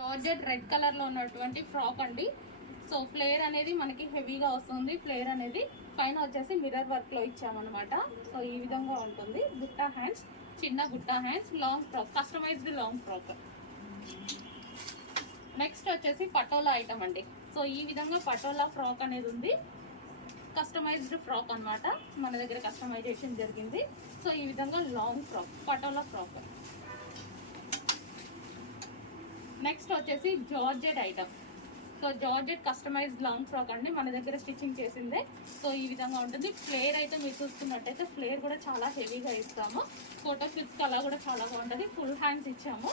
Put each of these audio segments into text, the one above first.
Georgette red కలర్లో ఉన్నటువంటి frock అండి. సో ఫ్లేర్ అనేది మనకి హెవీగా వస్తుంది. ఫ్లేర్ అనేది పైన వచ్చేసి మిర్రర్ వర్క్లో ఇచ్చామన్నమాట. సో ఈ విధంగా ఉంటుంది. బుట్టా హ్యాండ్స్, చిన్న బుట్టా hands, long frock, customized long frock. Next వచ్చేసి పటోలా ఐటమ్ అండి. సో ఈ విధంగా పటోలా ఫ్రాక్ అనేది ఉంది. కస్టమైజ్డ్ ఫ్రాక్ అనమాట, మన దగ్గర కస్టమైజేషన్ జరిగింది. సో ఈ విధంగా long frock, Patola frock. Next వచ్చేసి georgette item. So georgette customized long frock అండి, మన దగ్గర స్టిచ్చింగ్ చేసిందే. సో ఈ విధంగా ఉంటుంది. ఫ్లేర్ అయితే మీరు చూసుకున్నట్టయితే ఫ్లేర్ కూడా చాలా హెవీగా ఇస్తాము. ఫోటో షూట్స్కి అలా కూడా చాలా బాగుంటుంది. ఫుల్ హ్యాండ్స్ ఇచ్చాము.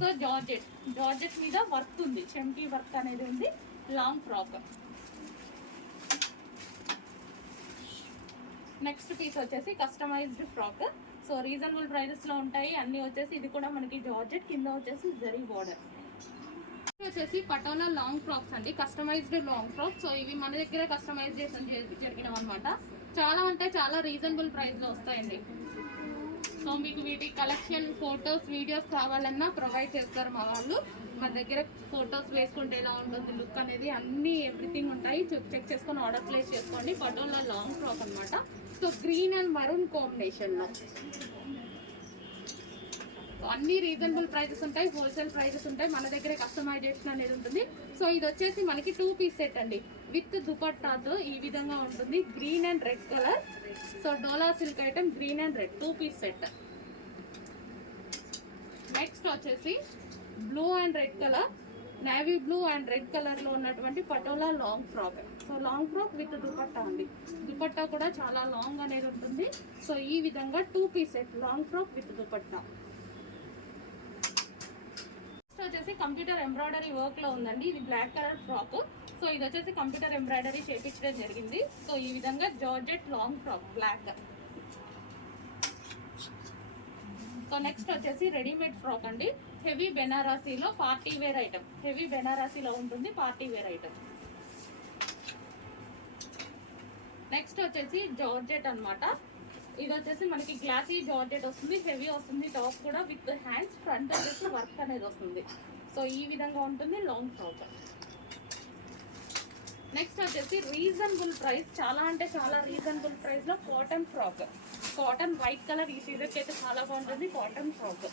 సో జార్జెట్ మీద వర్క్ ఉంది, చెంకీ వర్క్ అనేది ఉంది. Long frock. నెక్స్ట్ పీస్ వచ్చేసి కస్టమైజ్డ్ ఫ్రాక్. సో రీజనబుల్ ప్రైజెస్లో ఉంటాయి అన్నీ వచ్చేసి. ఇది కూడా మనకి జార్జెట్, కింద వచ్చేసి జరీ బోర్డర్. వచ్చేసి పటోలా లాంగ్ ఫ్రాక్స్ అండి, కస్టమైజ్డ్ లాంగ్ ఫ్రాక్. సో ఇవి మన దగ్గర కస్టమైజేషన్ జరిగినవి అనమాట. చాలా అంటే చాలా రీజనబుల్ ప్రైస్లో వస్తాయండి. సో మీకు వీటి కలెక్షన్, ఫొటోస్, వీడియోస్ కావాలన్నా ప్రొవైడ్ చేస్తారు మా వాళ్ళు. మన దగ్గర ఫొటోస్ వేసుకుంటే ఎలా ఉంటుంది లుక్ అనేది అన్నీ ఎవ్రీథింగ్ ఉంటాయి. చెక్ చేసుకొని ఆర్డర్ ప్లేస్ చేసుకోండి. పటోలా లాంగ్ ఫ్రాక్ అనమాట. సో గ్రీన్ అండ్ మరూన్ కాంబినేషన్లో అన్ని రీజనబుల్ ప్రైజెస్ ఉంటాయి, హోల్సేల్ ప్రైజెస్ ఉంటాయి. మన దగ్గర కస్టమైజేషన్ అనేది ఉంటుంది. సో ఇది వచ్చేసి మనకి 2 పీస్ సెట్ అండి, విత్ దుపట్టాతో ఈ విధంగా ఉంటుంది. Green and red colour. So Dola silk item, green and red, 2 piece set. Next వచ్చేసి blue and red colour, navy blue and red కలర్లో ఉన్నటువంటి Patola long frock. So long frock with dupatta అండి. దుపట్టా కూడా చాలా లాంగ్ అనేది ఉంటుంది. సో ఈ విధంగా 2 piece set, long frock with dupatta. వచ్చేసి కంప్యూటర్ ఎంబ్రాయిడరీ వర్క్ లో ఉందండి. ఇది బ్లాక్ కలర్ ఫ్రాక్. సో ఇది వచ్చేసి కంప్యూటర్ ఎంబ్రాయిడరీ చేయించడం జరిగింది. సో ఈ విధంగా georgette long frock, black. So next వచ్చేసి రెడీమేడ్ ఫ్రాక్ అండి, హెవీ బెనారసీలో పార్టీ వేర్ ఐటమ్. హెవీ బెనారసీలో ఉంటుంది, పార్టీ వేర్ ఐటమ్. నెక్స్ట్ వచ్చేసి జార్జెట్ అనమాట. ఇది వచ్చేసి మనకి గ్లాసీ జార్జెట్ వస్తుంది, హెవీ వస్తుంది. టాప్ కూడా విత్ హ్యాండ్స్, ఫ్రంట్ వచ్చేసి వర్క్ అనేది వస్తుంది. సో ఈ విధంగా ఉంటుంది లాంగ్ ఫ్రాక్. నెక్స్ట్ వచ్చేసి రీజనబుల్ ప్రైస్, చాలా అంటే చాలా రీజనబుల్ ప్రైస్లో cotton frock. Cotton white colour, ఈ సీజన్కి అయితే చాలా బాగుంటుంది కాటన్ ఫ్రాక్.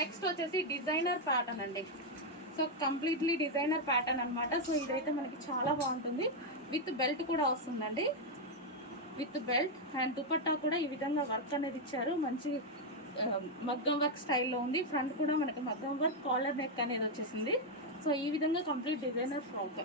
నెక్స్ట్ వచ్చేసి డిజైనర్ ప్యాటర్న్ అండి. సో కంప్లీట్లీ డిజైనర్ ప్యాటర్న్ అనమాట. సో ఇదైతే మనకి చాలా బాగుంటుంది. విత్ బెల్ట్ కూడా వస్తుందండి, విత్ బెల్ట్. అండ్ దుపట్టా కూడా ఈ విధంగా వర్క్ అనేది ఇచ్చారు. మంచి మగ్గం వర్క్ స్టైల్లో ఉంది. ఫ్రంట్ కూడా మనకి మగ్గం వర్క్, కాలర్ నెక్ అనేది వచ్చేసింది. సో ఈ విధంగా కంప్లీట్ డిజైనర్ ఫ్రాక్.